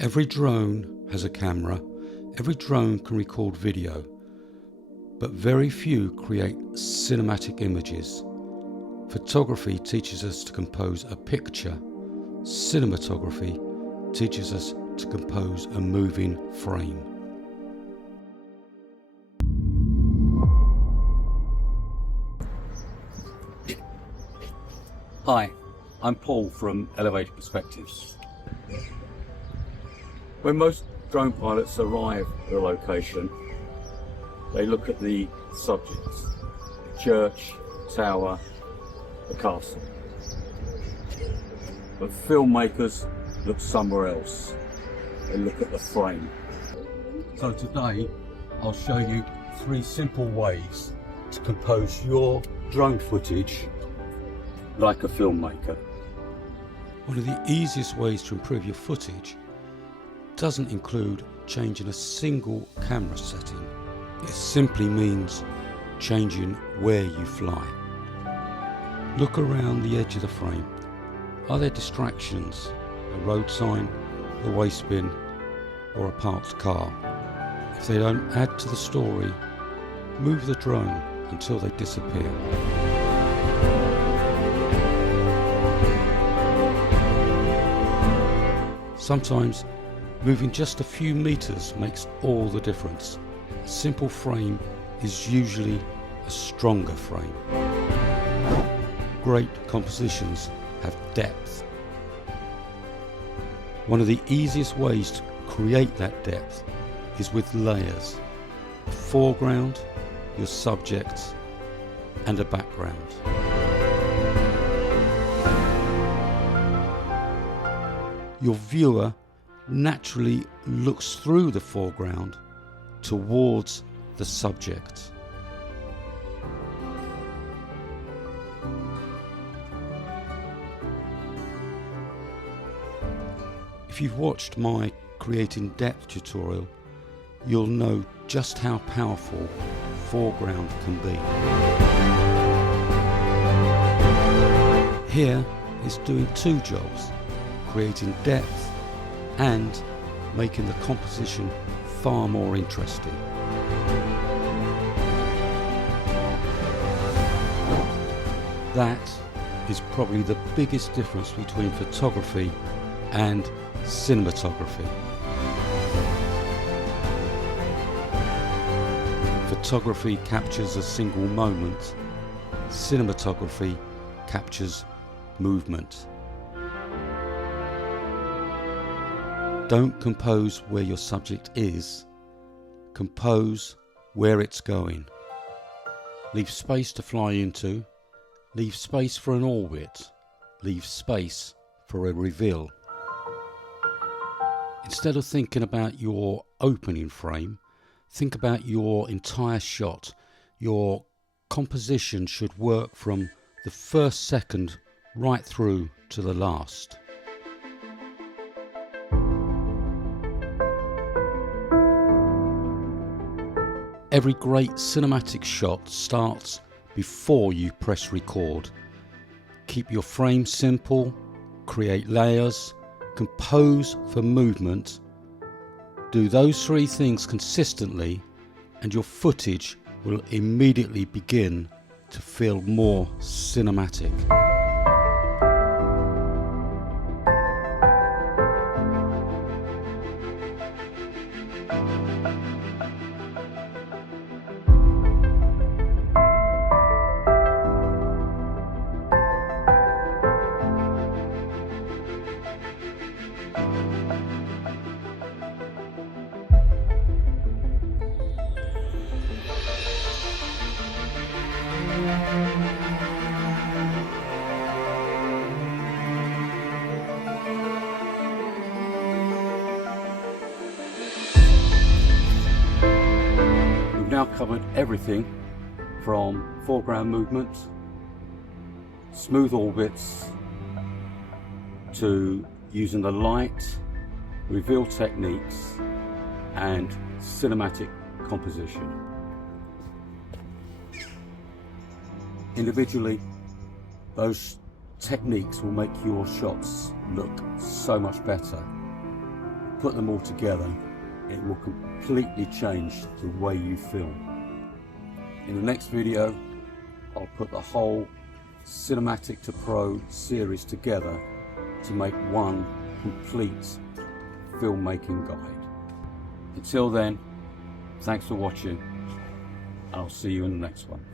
Every drone has a camera, every drone can record video, but very few create cinematic images. Photography teaches us to compose a picture. Cinematography teaches us to compose a moving frame. Hi, I'm Paul from Elevated Perspectives. When most drone pilots arrive at a location, they look at the subjects, the church, tower, the castle. But filmmakers look somewhere else. They look at the frame. So today, I'll show you 3 simple ways to compose your drone footage like a filmmaker. One of the easiest ways to improve your footage doesn't include changing a single camera setting. It simply means changing where you fly. Look around the edge of the frame. Are there distractions? A road sign, a waste bin, or a parked car? If they don't add to the story, move the drone until they disappear. Sometimes moving just a few meters makes all the difference. A simple frame is usually a stronger frame. Great compositions have depth. One of the easiest ways to create that depth is with layers. A foreground, your subject, and a background. Your viewer naturally looks through the foreground towards the subject. If you've watched my Creating Depth tutorial, you'll know just how powerful foreground can be. Here it's doing 2 jobs, creating depth and making the composition far more interesting. That is probably the biggest difference between photography and cinematography. Photography captures a single moment. Cinematography captures movement. Don't compose where your subject is, compose where it's going. Leave space to fly into, leave space for an orbit, leave space for a reveal. Instead of thinking about your opening frame, think about your entire shot. Your composition should work from the first second right through to the last. Every great cinematic shot starts before you press record. Keep your frame simple, create layers, compose for movement. Do those 3 things consistently and your footage will immediately begin to feel more cinematic. Now covered everything from foreground movement, smooth orbits, to using the light, reveal techniques and cinematic composition. Individually, those techniques will make your shots look so much better. put them all together, it will completely change the way you film. In the next video, I'll put the whole Cinematic to Pro series together to make one complete filmmaking guide. Until then, thanks for watching. I'll see you in the next one.